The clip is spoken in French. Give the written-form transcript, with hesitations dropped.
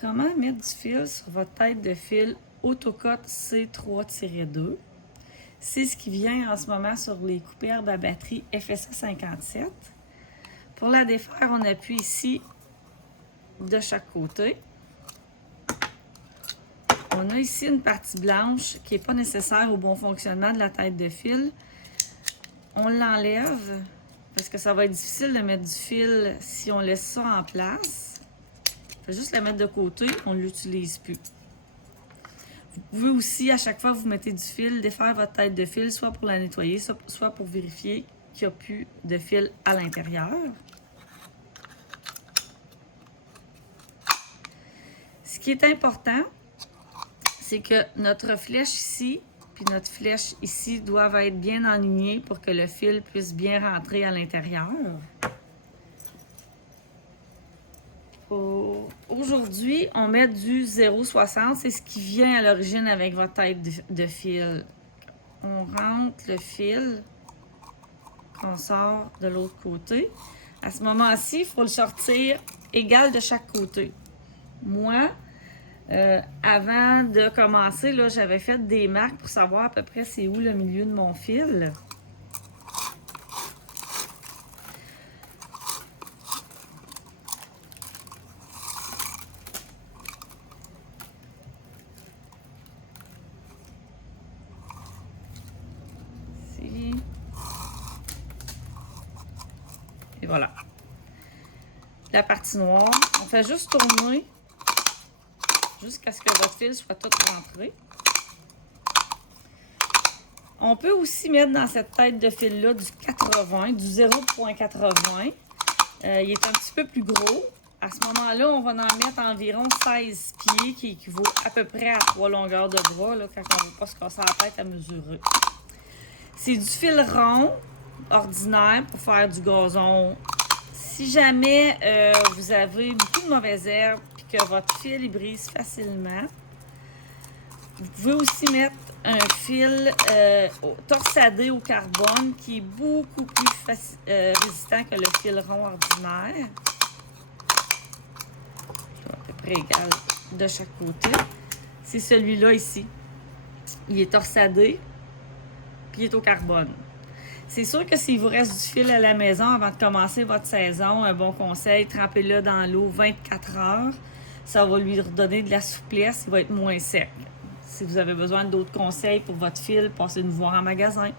Comment mettre du fil sur votre tête de fil Autocut C3-2? C'est ce qui vient en ce moment sur les coupe-herbes à batterie FSA 57. Pour la défaire, on appuie ici de chaque côté. On a ici une partie blanche qui n'est pas nécessaire au bon fonctionnement de la tête de fil. On l'enlève parce que ça va être difficile de mettre du fil si on laisse ça en place. Il faut juste la mettre de côté, on ne l'utilise plus. Vous pouvez aussi, à chaque fois que vous mettez du fil, défaire votre tête de fil, soit pour la nettoyer, soit pour vérifier qu'il n'y a plus de fil à l'intérieur. Ce qui est important, c'est que notre flèche ici puis notre flèche ici doivent être bien alignées pour que le fil puisse bien rentrer à l'intérieur. Aujourd'hui, on met du 0,60. C'est ce qui vient à l'origine avec votre tête de fil. On rentre le fil qu'on sort de l'autre côté. À ce moment-ci, il faut le sortir égal de chaque côté. Moi, avant de commencer, là, j'avais fait des marques pour savoir à peu près c'est où le milieu de mon fil. Ici. Et voilà. La partie noire, on fait juste tourner jusqu'à ce que votre fil soit tout rentré. On peut aussi mettre dans cette tête de fil-là du 80, du 0,80. Il est un petit peu plus gros. À ce moment-là, on va en mettre environ 16 pieds, qui équivaut à peu près à 3 longueurs de bras, là, quand on ne veut pas se casser la tête à mesurer. C'est du fil rond, ordinaire, pour faire du gazon. Si jamais vous avez beaucoup de mauvaises herbes et que votre fil il brise facilement, vous pouvez aussi mettre un fil torsadé au carbone qui est beaucoup plus résistant que le fil rond ordinaire. À peu près égal de chaque côté. C'est celui-là ici. Il est torsadé, puis il est au carbone. C'est sûr que s'il vous reste du fil à la maison avant de commencer votre saison, un bon conseil, trempez-le dans l'eau 24 heures. Ça va lui redonner de la souplesse, il va être moins sec. Si vous avez besoin d'autres conseils pour votre fil, passez nous voir en magasin.